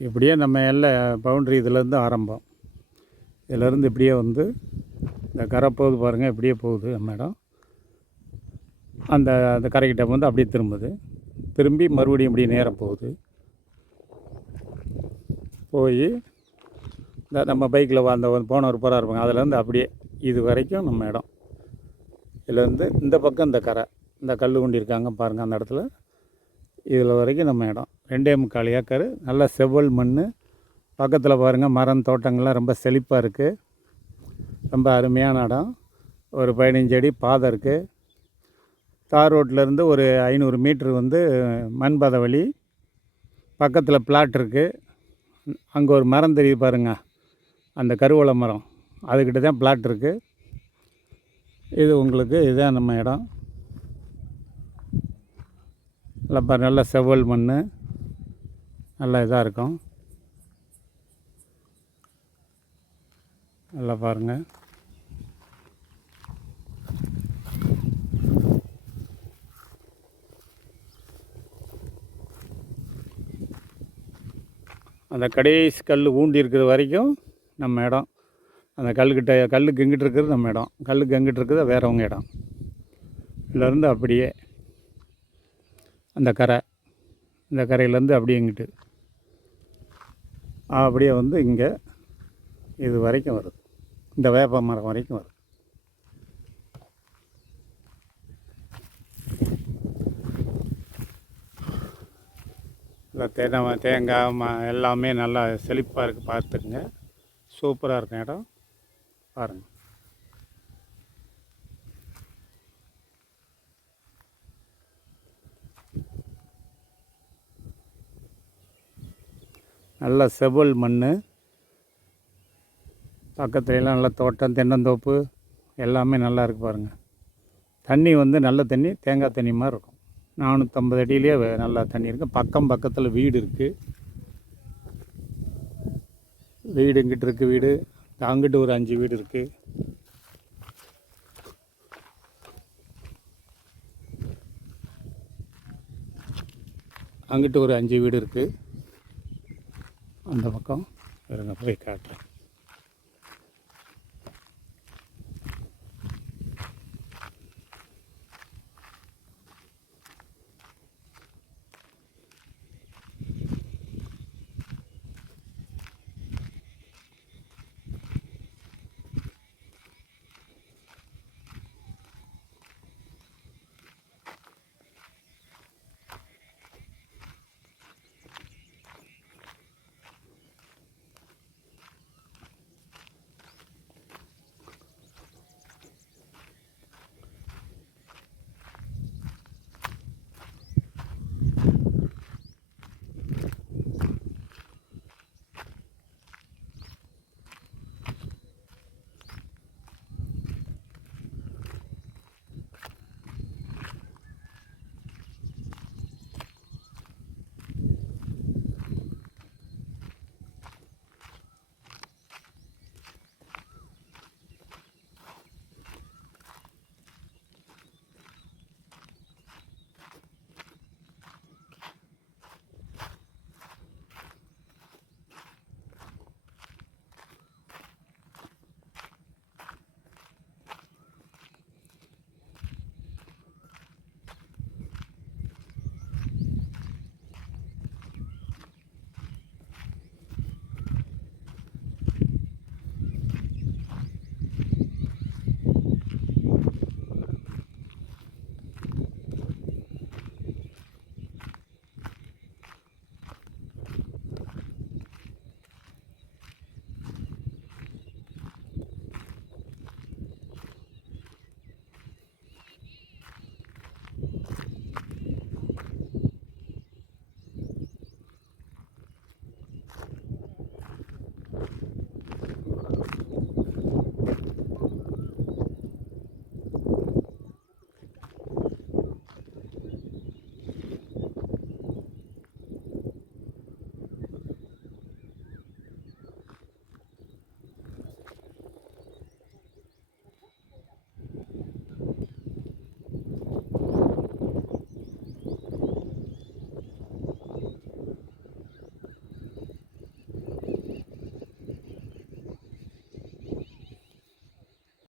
இப்படியே நம்ம எல்லை பவுண்ட்ரி இதுலேருந்து ஆரம்பம். இதிலேருந்து இப்படியே வந்து இந்த கரை போகுது பாருங்கள் இப்படியே போகுது நம்ம இடம். அந்த அந்த கரைக்கிட்ட வந்து அப்படியே திரும்புது. திரும்பி மறுபடியும் இப்படி நேரம் போகுது. போய் இந்த நம்ம பைக்கில் அந்த போனவர் போகிறார் இருப்பாங்க அதுலேருந்து அப்படியே இது வரைக்கும் நம்ம இடம். இதுலேருந்து இந்த பக்கம் இந்த கரை இந்த கல் கொண்டு இருக்காங்க பாருங்கள் அந்த இடத்துல. இதில் வரைக்கும் நம்ம இடம். ரெண்டே முக்கால் ஏக்கர். நல்ல செவ்வல் மண் பக்கத்தில் பாருங்கள் மரம் தோட்டங்கள்லாம் ரொம்ப செழிப்பாக இருக்குது ரொம்ப அருமையான இடம். ஒரு பதினஞ்சு அடி பாதை இருக்குது தார் ரோட்லேருந்து ஒரு ஐநூறு மீட்ரு வந்து மண்பாதை வழி. பக்கத்தில் பிளாட் இருக்குது அங்கே ஒரு மரம் தெரியுது பாருங்க. அந்த கருவளை மரம். அதுக்கிட்ட தான் பிளாட் இருக்குது இது உங்களுக்கு இதுதான் நம்ம இடம். நல்லா நல்ல செவ்வல் மண் நல்ல இதாக இருக்கும். நல்லா பாருங்கள் அந்த கடைசி கல் ஊண்டி இருக்கிற வரைக்கும் நம்ம இடம். அந்த கல்லுக்கிட்ட கல்லுக்கு எங்கிட்டு இருக்கிறது நம்ம இடம். கல்லுக்கு எங்கிட்டு இருக்கிறது வேறவங்க இடம். இதுலேருந்து அப்படியே அந்த கரை. இந்த கரையிலேருந்து அப்படியே இங்கிட்டு. அப்படியே வந்து இங்கே இது வரைக்கும் வருது. இந்த வேப்ப மரம் வரைக்கும் வருது. இல்லை தேங்காய் தேங்காய் ம எல்லாமே நல்லா செழிப்பாக இருக்குது பார்த்துக்குங்க. சூப்பராக இருக்கும் இடம். பாருங்கள் நல்ல செவல் மண் பக்கத்துலலாம் நல்ல தோட்டம் தென்னந்தோப்பு எல்லாமே நல்லா இருக்குது பாருங்கள் தண்ணி வந்து நல்ல தண்ணி தேங்காய் தண்ணி மாதிரி இருக்கும். நானூற்றம்பது அடியிலே நல்லா தண்ணி இருக்குது பக்கம் பக்கத்தில் வீடு இருக்குது வீடு இங்கிட்டு இருக்குது வீடு. அங்கிட்டு ஒரு அஞ்சு வீடு இருக்குது அங்கிட்டு ஒரு அஞ்சு வீடு இருக்குது அந்த பக்கம் இருங்க போய் காட்டுறேன்